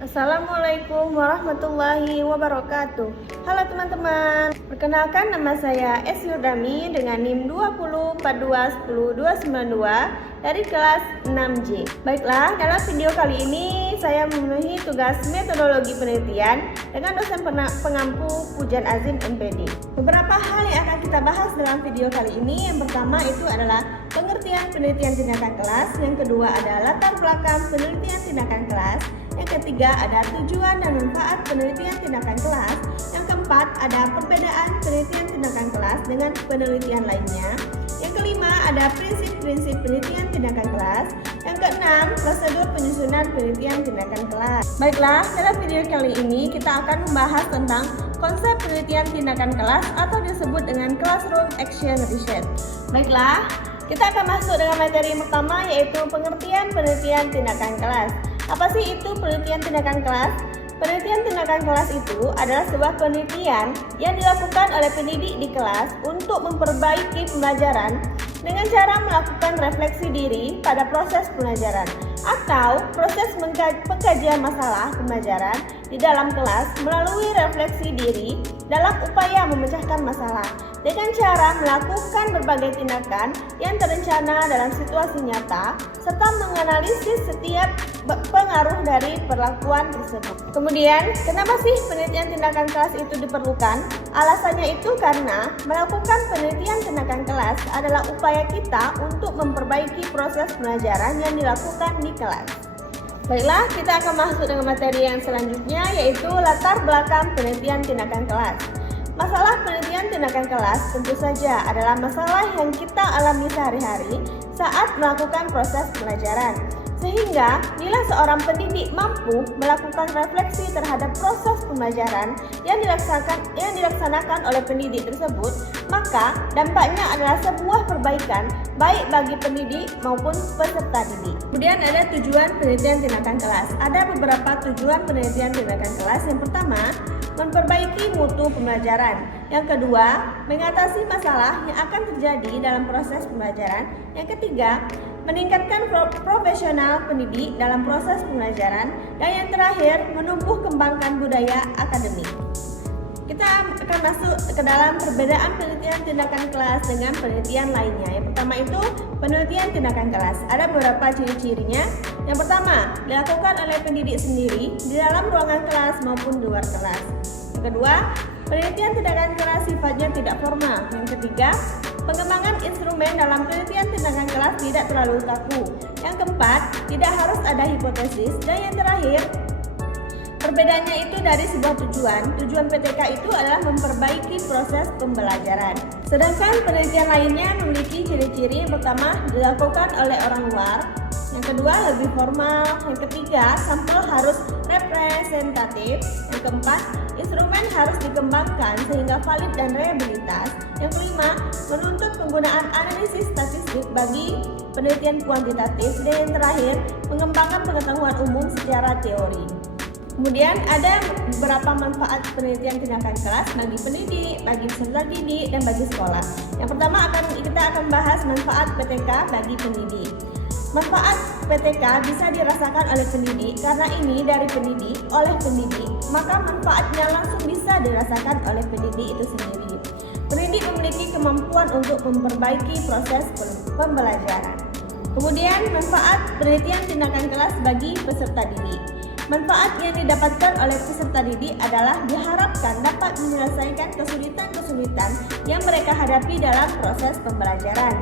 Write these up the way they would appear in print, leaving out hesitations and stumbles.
Assalamualaikum warahmatullahi wabarakatuh. Halo teman-teman, perkenalkan nama saya S. Yurdami dengan NIM 2042102292 dari kelas 6J. Baiklah, dalam video kali ini saya memenuhi tugas metodologi penelitian dengan dosen pengampu Pujan Azim MPD. Beberapa hal yang akan kita bahas dalam video kali ini, yang pertama itu adalah pengertian penelitian tindakan kelas, yang kedua ada latar belakang penelitian tindakan kelas, yang ketiga ada tujuan dan manfaat penelitian tindakan kelas, yang keempat ada perbedaan penelitian tindakan kelas dengan penelitian lainnya, yang kelima ada prinsip-prinsip penelitian tindakan kelas, yang keenam prosedur penyusunan penelitian tindakan kelas. Baiklah, dalam video kali ini kita akan membahas tentang konsep penelitian tindakan kelas atau disebut dengan classroom action research. Baiklah, kita akan masuk dengan materi yang pertama, yaitu pengertian penelitian tindakan kelas. Apa sih itu penelitian tindakan kelas? Penelitian tindakan kelas itu adalah sebuah penelitian yang dilakukan oleh pendidik di kelas untuk memperbaiki pembelajaran dengan cara melakukan refleksi diri pada proses pembelajaran atau proses pengkajian masalah pembelajaran di dalam kelas melalui refleksi diri dalam upaya memecahkan masalah dengan cara melakukan berbagai tindakan yang terencana dalam situasi nyata serta menganalisis setiap pengaruh dari perlakuan tersebut. Kemudian, kenapa sih penelitian tindakan kelas itu diperlukan? Alasannya itu karena melakukan penelitian tindakan kelas adalah upaya kita untuk memperbaiki proses pembelajaran yang dilakukan di kelas. Baiklah, kita akan masuk dengan materi yang selanjutnya, yaitu latar belakang penelitian tindakan kelas. Masalah penelitian tindakan kelas tentu saja adalah masalah yang kita alami sehari-hari saat melakukan proses pembelajaran. Sehingga, bila seorang pendidik mampu melakukan refleksi terhadap proses pembelajaran yang dilaksanakan oleh pendidik tersebut, maka dampaknya adalah sebuah perbaikan baik bagi pendidik maupun peserta didik. Kemudian ada tujuan penelitian tindakan kelas. Ada beberapa tujuan penelitian tindakan kelas. Yang pertama, memperbaiki mutu pembelajaran. Yang kedua, mengatasi masalah yang akan terjadi dalam proses pembelajaran. Yang ketiga, meningkatkan profesional pendidik dalam proses pembelajaran. Dan yang terakhir, menumbuh kembangkan budaya akademik. Kita akan masuk ke dalam perbedaan penelitian tindakan kelas dengan penelitian lainnya. Yang pertama itu penelitian tindakan kelas. Ada beberapa ciri-cirinya. Yang pertama, dilakukan oleh pendidik sendiri di dalam ruangan kelas maupun di luar kelas. Yang kedua, penelitian tindakan kelas sifatnya tidak formal. Yang ketiga, pengembangan instrumen dalam penelitian tindakan kelas tidak terlalu kaku. Yang keempat, tidak harus ada hipotesis. Dan yang terakhir, perbedaannya itu dari sebuah tujuan. Tujuan PTK itu adalah memperbaiki proses pembelajaran. Sedangkan penelitian lainnya memiliki ciri-ciri. Yang pertama, dilakukan oleh orang luar. Yang kedua, lebih formal. Yang ketiga, sampel harus representatif. Yang keempat, instrumen harus dikembangkan sehingga valid dan reliabilitas. Yang kelima, menuntut penggunaan analisis statistik bagi penelitian kuantitatif. Dan yang terakhir, mengembangkan pengetahuan umum secara teori. Kemudian ada beberapa manfaat penelitian tindakan kelas bagi pendidik, bagi peserta didik, dan bagi sekolah. Yang pertama kita akan bahas manfaat PTK bagi pendidik. Manfaat PTK bisa dirasakan oleh pendidik karena ini dari pendidik oleh pendidik, maka manfaatnya langsung bisa dirasakan oleh pendidik itu sendiri. Pendidik memiliki kemampuan untuk memperbaiki proses pembelajaran. Kemudian manfaat penelitian tindakan kelas bagi peserta didik. Manfaat yang didapatkan oleh peserta didik adalah diharapkan dapat menyelesaikan kesulitan-kesulitan yang mereka hadapi dalam proses pembelajaran.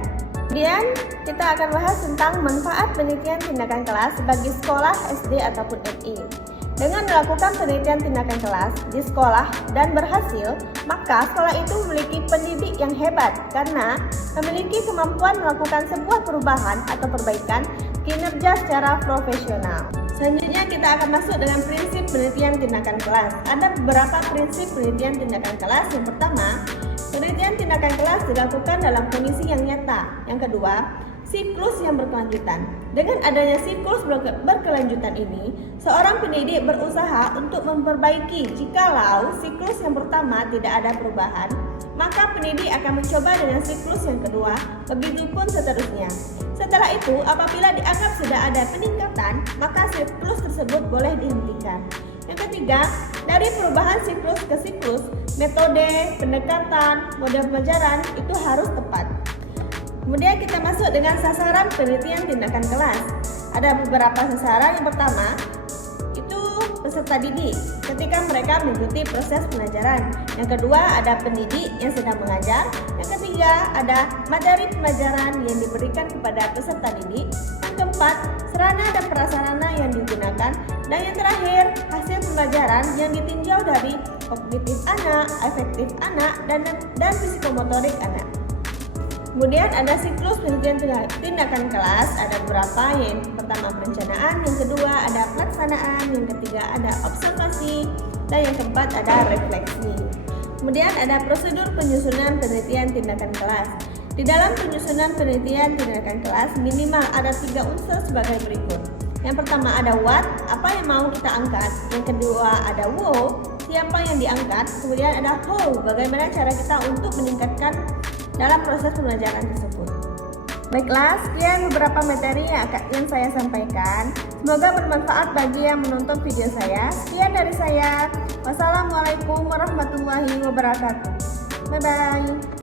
Kemudian kita akan bahas tentang manfaat penelitian tindakan kelas bagi sekolah SD ataupun MI. Dengan melakukan penelitian tindakan kelas di sekolah dan berhasil, maka sekolah itu memiliki pendidik yang hebat karena memiliki kemampuan melakukan sebuah perubahan atau perbaikan kinerja secara profesional. Selanjutnya kita akan masuk dengan prinsip penelitian tindakan kelas. Ada beberapa prinsip penelitian tindakan kelas. Yang pertama, penelitian tindakan kelas dilakukan dalam kondisi yang nyata. Yang kedua, siklus yang berkelanjutan. Dengan adanya siklus berkelanjutan ini, seorang pendidik berusaha untuk memperbaiki jikalau siklus yang pertama tidak ada perubahan, maka pendidik akan mencoba dengan siklus yang kedua, begitupun seterusnya. Setelah itu, apabila dianggap sudah ada peningkatan, maka siklus tersebut boleh dihentikan. Yang ketiga, dari perubahan siklus ke siklus, metode, pendekatan, model pembelajaran itu harus tepat. Kemudian kita masuk dengan sasaran penelitian tindakan kelas. Ada beberapa sasaran. Yang pertama, itu peserta didik ketika mereka mengikuti proses pelajaran. Yang kedua, ada pendidik yang sedang mengajar. Yang ketiga, ada materi pelajaran yang diberikan kepada peserta didik. Yang keempat, sarana dan prasarana yang digunakan. Dan yang terakhir, hasil pembelajaran yang ditinjau dari kognitif anak, afektif anak, dan psikomotorik anak. Kemudian ada siklus penelitian tindakan kelas, ada beberapa. Yang pertama perencanaan, yang kedua ada pelaksanaan, yang ketiga ada observasi, dan yang keempat ada refleksi. Kemudian ada prosedur penyusunan penelitian tindakan kelas. Di dalam penyusunan penelitian tindakan kelas minimal ada 3 unsur sebagai berikut. Yang pertama ada what, apa yang mau kita angkat. Yang kedua ada who, siapa yang diangkat. Kemudian ada how, bagaimana cara kita untuk meningkatkan dalam proses pembelajaran tersebut. Baiklah, sekian beberapa materi yang saya sampaikan. Semoga bermanfaat bagi yang menonton video saya. Sekian dari saya. Wassalamualaikum warahmatullahi wabarakatuh. Bye-bye.